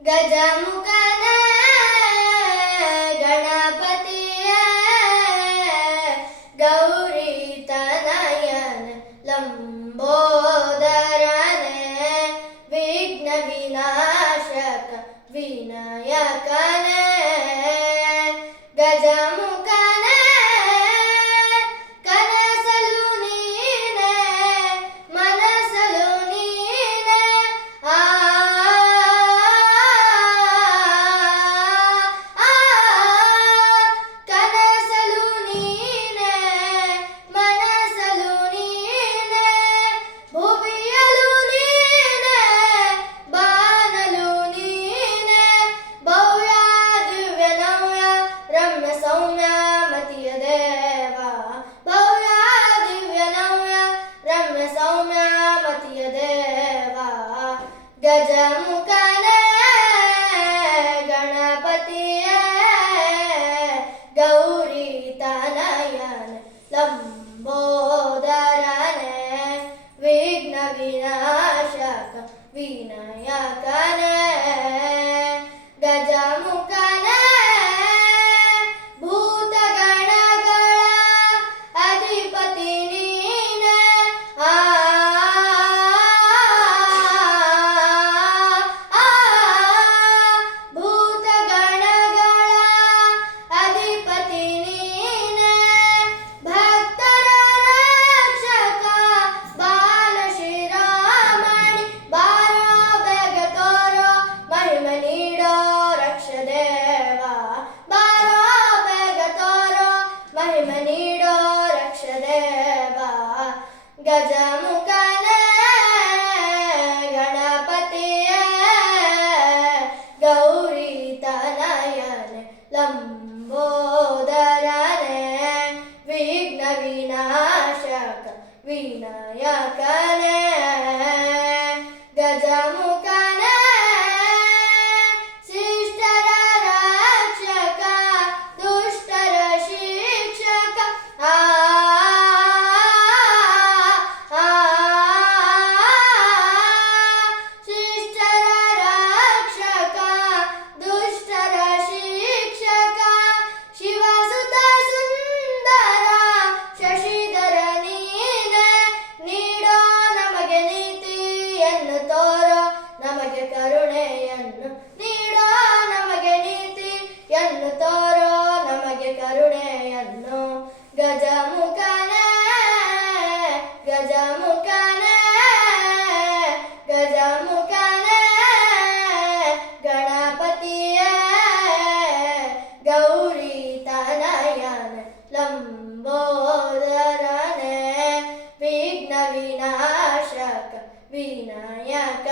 ಗಜಮುಖನ ಗಣಪತಿಯ ಗೌರಿ ತನಯನ ಲಂಬೋದರನೆ ವಿಘ್ನ ವಿನಾಶಕ ವಿನಾಯಕನೇ ಗಜಮುಖನ ಕನಸಲು ನೀನೆ ಮನಸಲು ನೀನೆ ಕನಸಲು ನೀನೆ ಮನಸಲು ನೀನೆ ಭುವಿಯಲು ನೀನೆ ಬಾನಲು ನೀನೆ ಭವ್ಯ ದಿವ್ಯ ನವ್ಯ ರಮ್ಯ ಸೌಮ್ಯ ಮತಿಯ ದೇವ ಭವ್ಯ ದಿವ್ಯ ನವ್ಯ ರಮ್ಯ ಸೌಮ್ಯ ಮತಿಯ ದೇವ ಗಜಮುಖನ ಗಣಪತಿಯ ಗೌರಿ ತನಯನ ಲಂಬೋದರನೆ ವಿಘ್ನ ವಿನಾಶಕ ವಿನಾಯಕನೇ ಗಜಮುಖನ ಭೂತಗಣಗಳ ಅಧಿಪತಿ ನೀನೆ ಭೂತಗಣಗಳ ಅಧಿಪತಿ ನೀನೆ ಭಕ್ತರ ರಕ್ಷಕ ಬಾಲಶ್ರೀರಾಮಣಿ ಬಾರೋ ಬೇಗ ತೋರೋ ಮಹಿಮೆ ನೀಡೋ ರಕ್ಷ ದೇವ ಬಾರೋ ಬೇಗ ತೋರೋ ಮಹಿಮೆ ನೀಡೋ ರಕ್ಷ ದೇವ ಗಜಮುಖನ ಗಣಪತಿಯ ಗೌರಿ ತನಯನ ಲಂಬೋದರನೆ ವಿಘ್ನ ವಿನಾಶಕ ವಿನಾಯಕನೇ ಗಜಮುಖನ ಶಿಷ್ಟರ ರಕ್ಷಕ ದುಷ್ಟರ ಶಿಕ್ಷಕ ಶಿಷ್ಟರ ರಕ್ಷಕ ದುಷ್ಟರ ಶಿಕ್ಷಕ ಶಿವಸುತ ಸುಂದರ ಶಶಿಧರ ನೀನೆ ನೀಡೋ ನಮಗೆ ನೀತಿಯನ್ನು ತೋರೋ ನಮಗೆ ಕರುಣೆಯನ್ನು ನೀಡೋ ನಮಗೆ ನೀತಿಯನ್ನು ತೋರೋ ನಮಗೆ ಕರುಣೆಯನ್ನು ಗಜಮುಖನ ಗಜಮುಖನ ಗಜಮುಖನ ಗಣಪತಿಯ ಗೌರಿ ತನಯನ ಲಂಬೋದರನೆ ವಿಘ್ನ ವಿನಾಶಕ ವಿನಾಯಕ